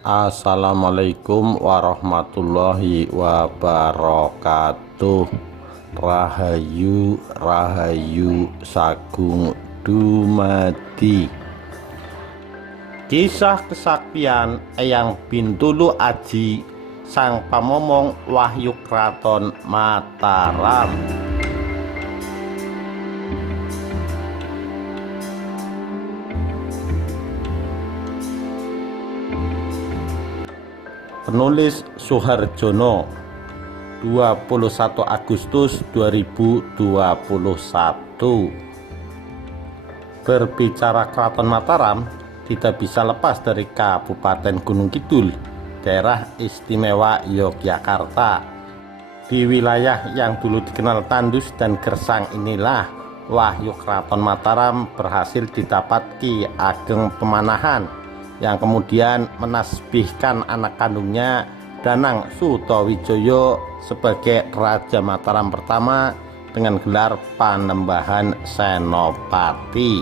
Assalamualaikum warahmatullahi wabarakatuh. Rahayu Rahayu Sagung dumadi. Kisah kesaktian Eyang Bintulu Aji sang pamomong Wahyu Kraton Mataram. Penulis Suharjono, 21 Agustus 2021. Berbicara Kraton Mataram, tidak bisa lepas dari Kabupaten Gunung Kidul, daerah istimewa Yogyakarta. Di wilayah yang dulu dikenal tandus dan gersang inilah Wahyu Kraton Mataram berhasil didapat Ki Ageng Pemanahan, yang kemudian menasbihkan anak kandungnya Danang Sutawijoyo sebagai Raja Mataram pertama dengan gelar Panembahan Senopati.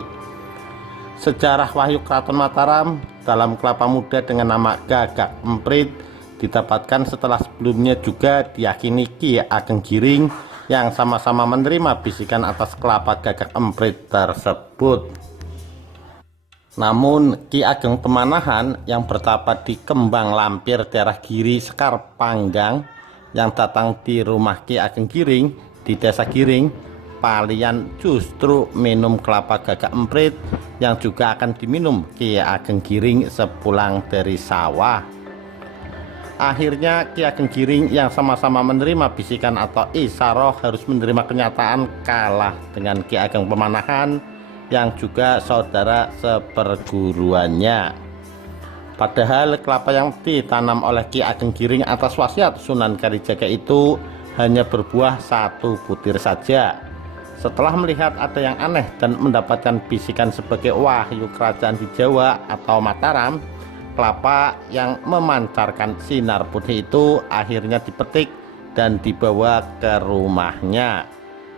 Sejarah Wahyu Kraton Mataram dalam Kelapa Muda dengan nama Gagak Emprit didapatkan setelah sebelumnya juga diyakini Ki Ageng Giring yang sama-sama menerima bisikan atas kelapa Gagak Emprit tersebut. Namun Ki Ageng Pemanahan yang bertapa di Kembang Lampir daerah Giri Sekar Panggang yang datang di rumah Ki Ageng Giring di Desa Giring Palian justru minum kelapa Gagak Emprit yang juga akan diminum Ki Ageng Giring sepulang dari sawah. Akhirnya Ki Ageng Giring yang sama-sama menerima bisikan atau isaroh harus menerima kenyataan kalah dengan Ki Ageng Pemanahan yang juga saudara seperguruannya. Padahal kelapa yang ditanam oleh Ki Ageng Giring atas wasiat Sunan Kalijaga itu hanya berbuah 1 butir saja. Setelah melihat ada yang aneh dan mendapatkan bisikan sebagai wahyu kerajaan di Jawa atau Mataram, kelapa yang memancarkan sinar putih itu akhirnya dipetik dan dibawa ke rumahnya.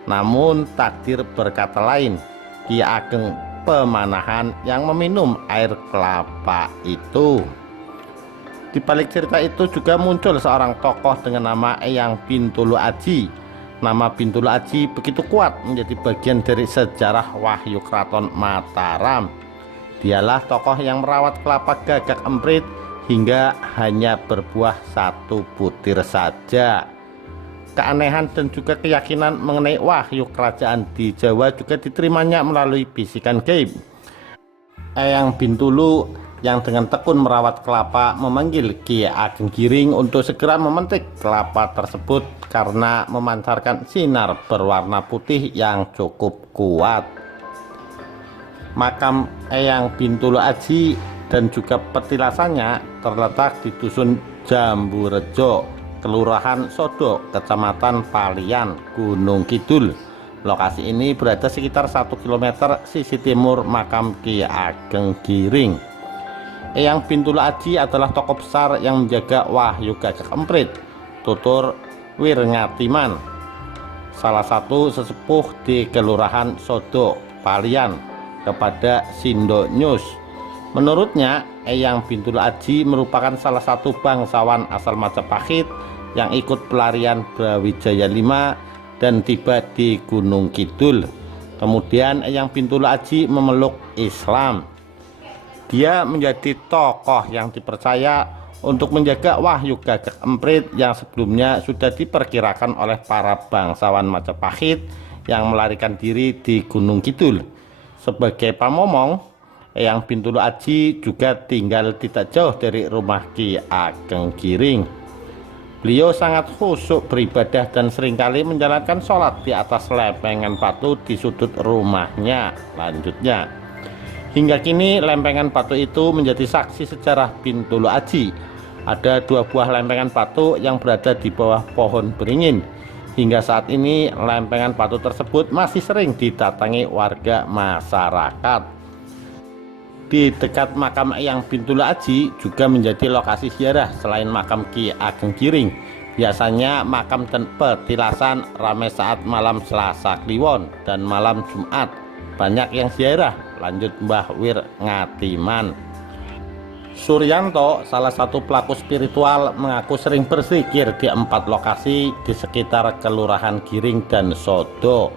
Namun takdir berkata lain. Ki Ageng Pemanahan yang meminum air kelapa itu. Di balik cerita itu juga muncul seorang tokoh dengan nama Eyang Bintulu Aji. Nama Bintulu Aji begitu kuat menjadi bagian dari sejarah Wahyu Kraton Mataram. Dialah tokoh yang merawat kelapa Gagak Emprit hingga hanya berbuah 1 butir saja. Keanehan dan juga keyakinan mengenai wahyu kerajaan di Jawa juga diterimanya melalui bisikan gaib. Eyang Bintulu yang dengan tekun merawat kelapa memanggil Ki Ageng Giring untuk segera memetik kelapa tersebut karena memancarkan sinar berwarna putih yang cukup kuat. Makam Eyang Bintulu Aji dan juga petilasannya terletak di Dusun Jamburejo, Kelurahan Sodo, Kecamatan Palian, Gunung Kidul. Lokasi ini berada sekitar 1 km sisi timur makam Ki Ageng Giring. Eyang Bintulu Aji adalah tokoh besar yang menjaga wahyu Gagak Emprit. Tutur Wirngatiman, salah satu sesepuh di Kelurahan Sodo, Palian, kepada Sindo News. Menurutnya, Eyang Bintulu Aji merupakan salah satu bangsawan asal Majapahit yang ikut pelarian Brawijaya V dan tiba di Gunung Kidul. Kemudian Eyang Bintulu Aji memeluk Islam. Dia menjadi tokoh yang dipercaya untuk menjaga wahyu Gagak Emprit yang sebelumnya sudah diperkirakan oleh para bangsawan Majapahit yang melarikan diri di Gunung Kidul. Sebagai pamomong, Eyang Bintulu Aji juga tinggal tidak jauh dari rumah Ki Ageng Giring. Beliau sangat khusyuk beribadah dan seringkali menjalankan sholat di atas lempengan batu di sudut rumahnya. Lanjutnya, hingga kini lempengan batu itu menjadi saksi sejarah Bintulu Aji. Ada 2 buah lempengan batu yang berada di bawah pohon beringin. Hingga saat ini lempengan batu tersebut masih sering didatangi warga masyarakat. Di dekat makam Eyang Bintulu Aji juga menjadi lokasi ziarah selain makam Ki Ageng Giring. Biasanya makam dan petilasan ramai saat malam Selasa Kliwon dan malam Jumat. Banyak yang ziarah. Lanjut Mbah Wir Ngatiman. Suryanto, salah satu pelaku spiritual, mengaku sering berzikir di 4 lokasi di sekitar Kelurahan Giring dan Sodo.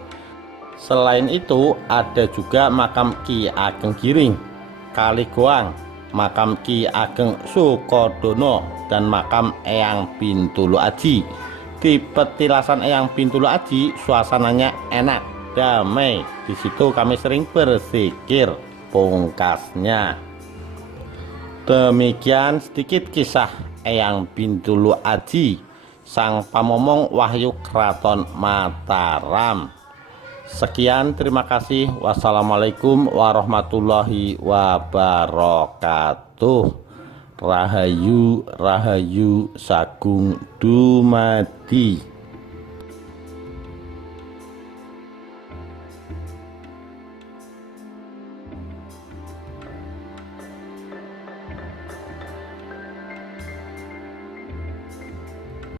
Selain itu, ada juga makam Ki Ageng Giring, Kaligoang, makam Ki Ageng Sukodono, dan makam Eyang Bintulu Aji. Di petilasan Eyang Bintulu Aji, suasananya enak, damai. Di situ kami sering berzikir, pungkasnya. Demikian sedikit kisah Eyang Bintulu Aji, sang pamomong wahyu Kraton Mataram. Sekian, terima kasih. Wassalamualaikum warahmatullahi wabarakatuh. Rahayu Rahayu Sagung Dumadi.